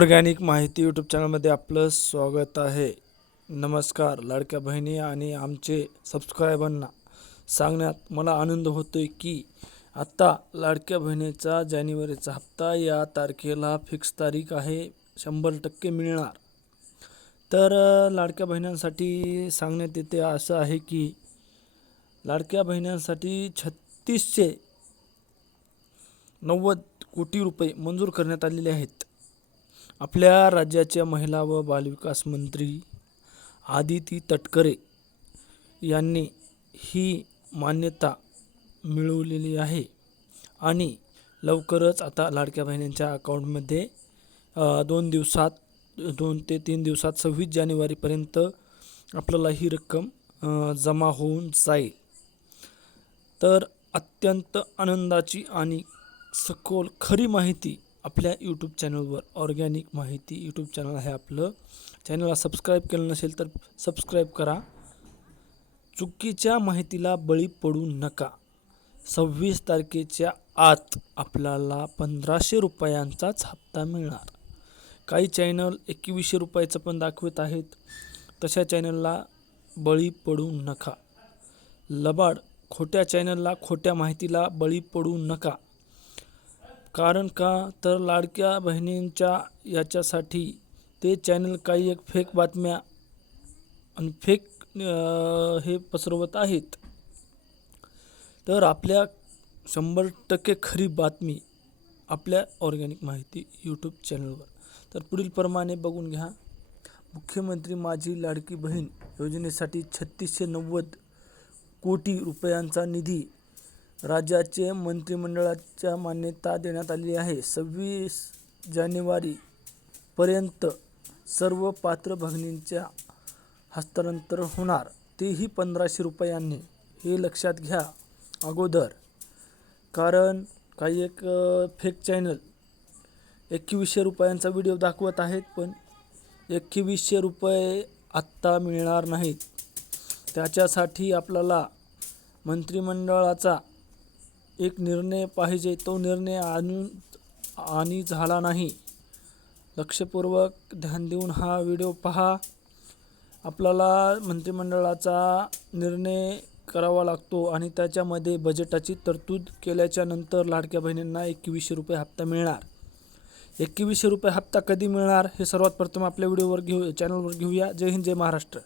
Organic माहिती YouTube चॅनलमध्ये आपलं स्वागत आहे. नमस्कार लाडक्या बहिणी आणि आमचे सबस्क्रायबरना सांगण्यात मला आनंद होतोय की आत्ता लाडक्या बहिणीचा जानेवारीचा हप्ता या तारखेला फिक्स तारीख आहे शंभर टक्के मिळणार. तर लाडक्या बहिण्यांसाठी सांगण्यात येते असं आहे की लाडक्या बहिण्यांसाठी छत्तीसशे नव्वद कोटी रुपये मंजूर करण्यात आलेले आहेत. आपल्या राज्याच्या महिला व बालविकास मंत्री आदिती तटकरे यांनी ही मान्यता मिळवलेली आहे. आणि लवकरच आता लाडक्या बहिणींच्या अकाउंटमध्ये दोन दिवसात दोन ते तीन दिवसात सव्वीस जानेवारीपर्यंत आपल्याला ही रक्कम जमा होऊन जाईल. तर अत्यंत आनंदाची आणि सखोल खरी माहिती आपल्या यूट्यूब चॅनलवर ऑर्गॅनिक माहिती यूट्यूब चॅनल आहे आपलं. चॅनलला सबस्क्राईब केलं नसेल तर सबस्क्राईब करा. चुकीच्या माहितीला बळी पडू नका. सव्वीस तारखेच्या आत आपल्याला पंधराशे रुपयांचाच हप्ता मिळणार. काही चॅनल एकवीसशे रुपयाचं पण दाखवत आहेत. तशा चॅनलला बळी पडू नका. लबाड खोट्या चॅनलला खोट्या माहितीला बळी पडू नका. कारण का? तर लाडक्या बहिणींच्या याच्यासाठी ते चॅनल काही एक फेक बातम्या आणि फेक हे पसरवत आहेत. तर आपल्या शंभर टक्के खरी बातमी आपल्या ऑर्गॅनिक माहिती यूट्यूब चॅनलवर तर पुढील प्रमाणे बघून घ्या. मुख्यमंत्री माझी लाडकी बहीण योजनेसाठी छत्तीसशे नव्वद कोटी रुपयांचा निधी राज्याचे मंत्रिमंडळाच्या मान्यता देण्यात आली आहे. सव्वीस जानेवारीपर्यंत सर्व पात्र भगिनींच्या हस्तांतर होणार. तेही पंधराशे रुपयांनी. हे लक्षात घ्या अगोदर. कारण काही एक फेक चॅनल एकवीसशे रुपयांचा व्हिडिओ दाखवत आहेत पण एकवीसशे रुपये आत्ता मिळणार नाहीत. त्याच्यासाठी आपल्याला मंत्रिमंडळाचा एक निर्णय पाहिजे तो निर्णय आणून आणि झाला नाही. लक्षपूर्वक ध्यान देऊन हा व्हिडिओ पहा. आपल्याला मंत्रिमंडळाचा निर्णय करावा लागतो आणि त्याच्यामध्ये बजेटाची तरतूद केल्याच्यानंतर लाडक्या बहिणींना एकवीसशे रुपये हप्ता मिळणार. एकवीसशे रुपये हप्ता कधी मिळणार हे सर्वात प्रथम आपल्या व्हिडिओवर घेऊ चॅनलवर घेऊया. जय हिंद जय महाराष्ट्र.